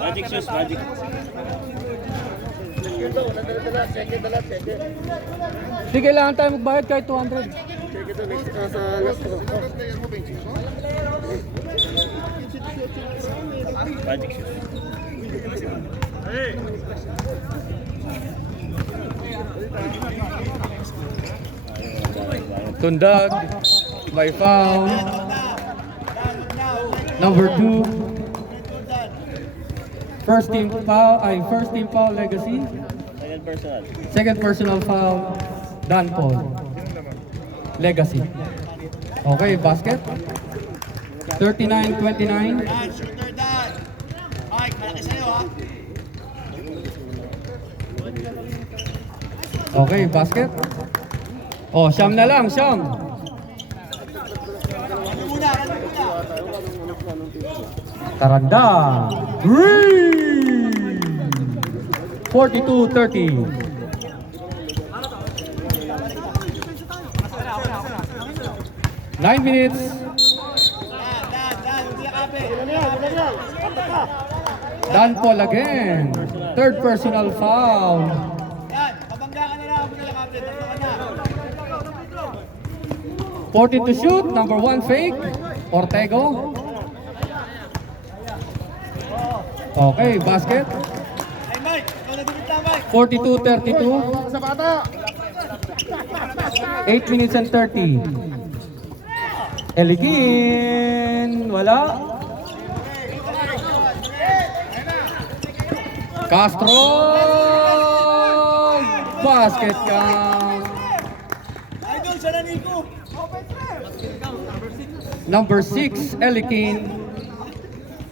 Magic shoes, magic. Hindi kailangan tayo magbayad kahit 200. Magic shoes. Tundag by foul. Number 2. First team foul Legacy. Second personal. Second personal foul Dan Paul. Legacy. Okay, basket. 39-29. Shooter Dan. Mike, malaki sa'yo ha. Okay, basket. Oh, Siyam na lang, Siyam. Taranda. Green. 42-30. Nine minutes. Dan Paul again. Third personal foul. Yan, kabangga ka na lang. Huwag na lang kapit. Tatlo ka na. 14 to shoot. Number 1 fake. Ortego. Okay, basket. Hey Mike, ikaw na dumit lang Mike. 42-32. Sa bata. 8 minutes and 30. Eligin. Wala. Castro. Basket count. Idol, siya na Nico. Number 6, Elikin.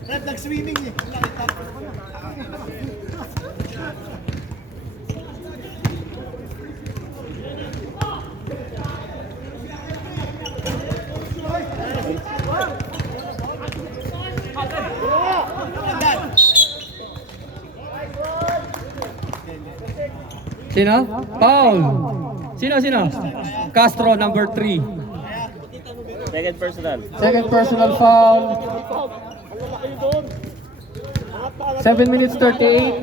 Red, nag-swimming eh. Sino? Paul. Sino? Castro, number 3. Second personal. Second personal foul. 7 minutes 38.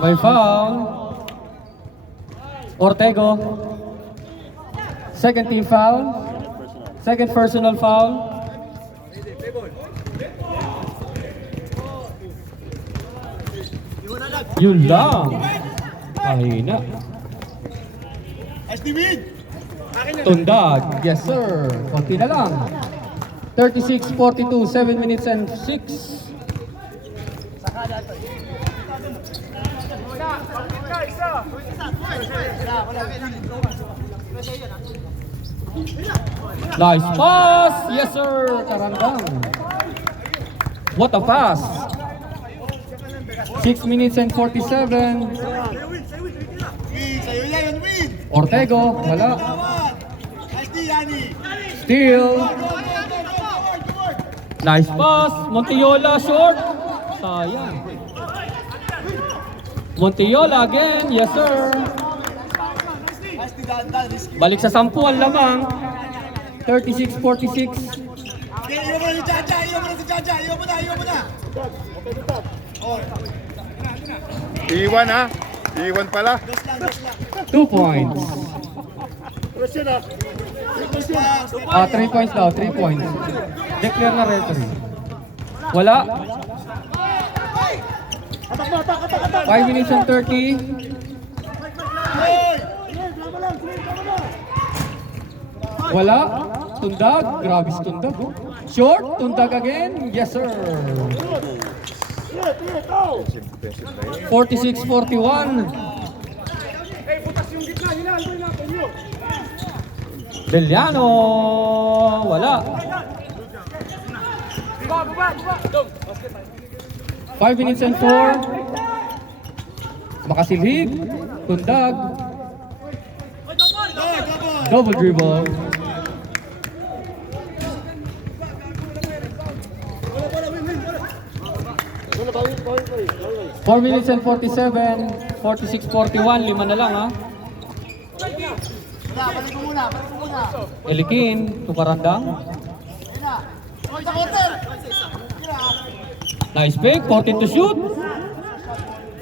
By foul. Ortego. Second team foul. Second personal foul. Yun lang. Mahina. SD win. Tundag. Yes sir. Konti na lang. 36-42. 7 minutes and 6. Nice pass. Yes sir. Karandang. What a pass. 6 minutes and 47. Win, sa'yo yan, win. Ortego. Wala. Tawad. SD Yani. Steal. Nice pass. Montiola short. Sayang. Montiola again. Yes sir. SD Dan, risky. Balik sa 10 ang lamang. 36-46. Okay, iwan mo na si Jaja, iwan mo na. Oh, Iwan ha? Iwan pala. dos lang. 2 points. Dos lang. 3 points daw. 3 points. Declare na referee. Wala. 5 minutes and 30. Wala. Tundag. Grabe si Tundag. Oh. Short. Tundag again. Yes sir. 46-41. Beliano. Wala. 5 minutes and 4. Makasilhig. Tundag. Double dribble. 4 minutes and 47. 46-41. 5 na lang ha. Balik mo muna. Elikin to Karandang. Nice pick, 14 to shoot.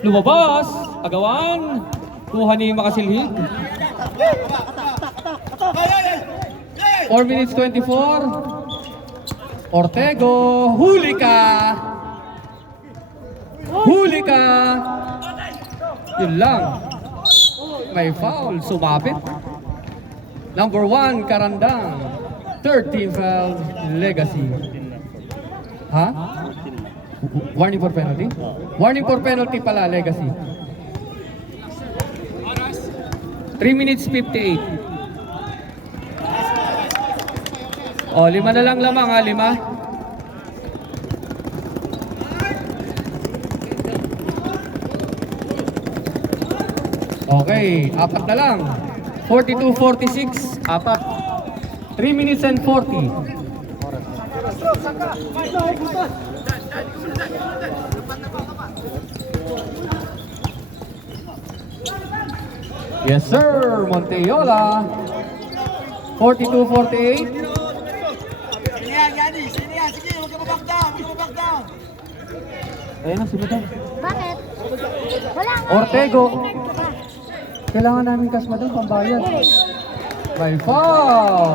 Lumabas, agawan. Kuha ni Makasilhig. 4 minutes 24. Ortego, huli ka! Huli ka! Yun lang. May foul, sumabit. Number 1, Karandang. 13 foul, Legacy. Ha? Warning for penalty? Warning for penalty pala, Legacy. 3 minutes 58. O, 5 na lang lamang ha, 5. Okay, 4 na lang. 42-46, 4. 3 minutes and 40. Yes sir, Monteyola. 42-48. Sini yan, Yani. Sini yan. Sige, huwag ka maback down. Huwag ka maback down. Ayun na, simutan. Bakit? Wala nga. Ortego. Kailangan namin kasma doon, pambayad. By foul.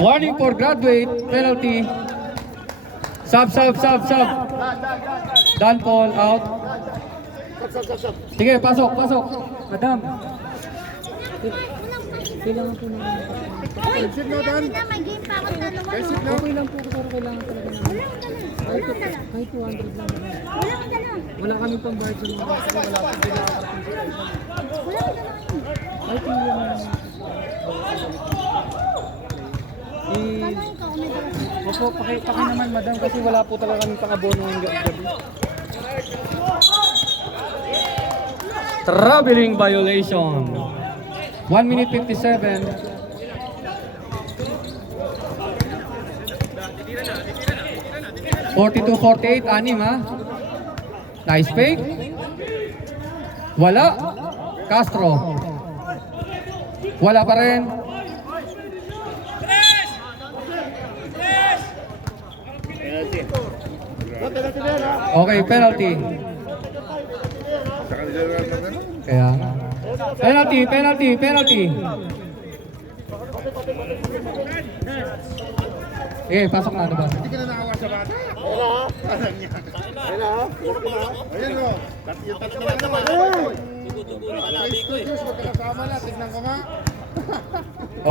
Warning for graduate, penalty. Sub. Dan Paul out. Sige, pasok. Madam. Kailangan po naman. Uy, sila, may game pa ako sa naman. Okay lang po, pero kailangan talaga namin. Wala akong dala. Kahit 200 lang. Wala akong dala. Wala kami pambayad sa mga kasi wala po pinakarating sa isa. Wala akong dala. Kahit yung Tanong ka kung may dala. Opo, paki naman madam kasi wala po talaga kami pangabono ngayong gabi. Traveling violation. 1 minute 57. 42-48, 6 ha. Nice fake. Wala. Castro. Wala pa rin. Okay, penalty. Kaya nga. Penalty. Eh, pasok na ba? Hindi ka na naawa sa bata. Wala ha? Wala ha? Ayun o. Yung tatlo na naman. Tugo-tugo. Huwag ka nasama na. Tignan ko nga.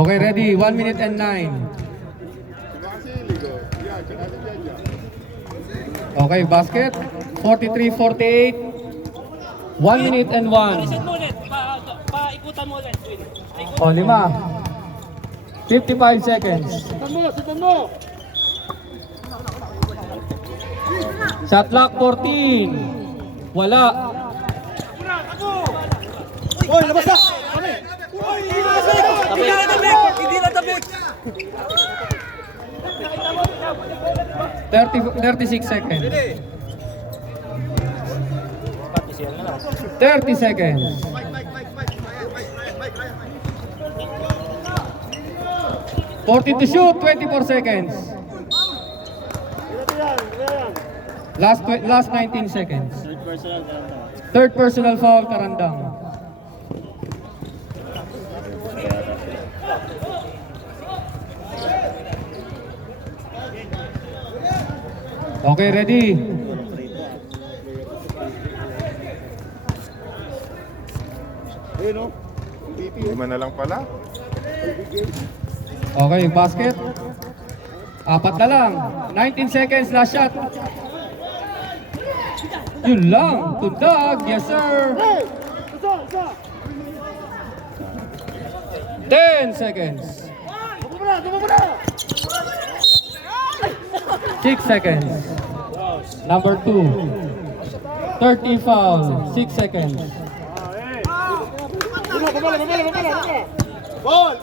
Okay, ready. 1 minute and 9. Kasi ligo. Yan, tsaka si Jaja. Okay, basket. 43-48. 1 minute and 1. Paikutan mo ulit. O, 5. 55 seconds. Sitan mo! Shot clock 14. Wala. Uy, labas na! Kami! Uy, hindi na tabik! 36 seconds. 30 seconds. 40 to shoot, 24 seconds. Last 19 seconds. Third personal foul, Karandang. Okay, ready? Ayun o. 5 na lang pala. Okay, basket. 4 na lang. 19 seconds, last shot. Yun lang. Tundag. Yes, sir. 10 seconds. 6 seconds. Number 2. 30 foul. 6 seconds. Ball!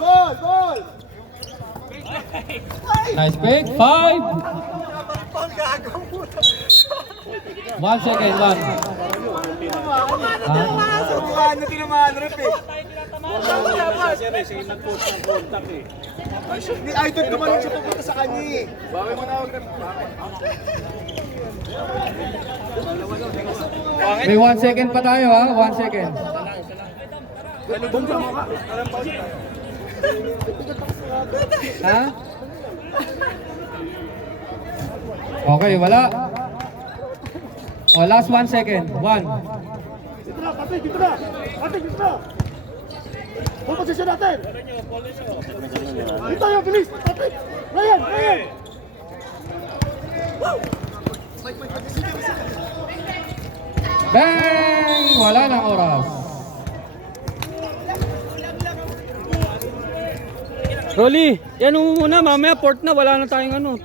Nice pick. 5. 1 second. 1. Ano tinamaan, rep eh. Ni idol ka man yung pupunta sa kanya eh. Bakit mo na huwag May 1 second pa tayo ha, 1 second. Ha? Okay, wala. Oh, last 1 second. 1. Dito na, Patrick, dito na! Patrick, dito na! Full position natin! Dito yung bilis! Patrick! Ryan! Ryan! Bang! Wala nang oras. Rolly, yan mo muna, mamaya port na, wala na tayong ano.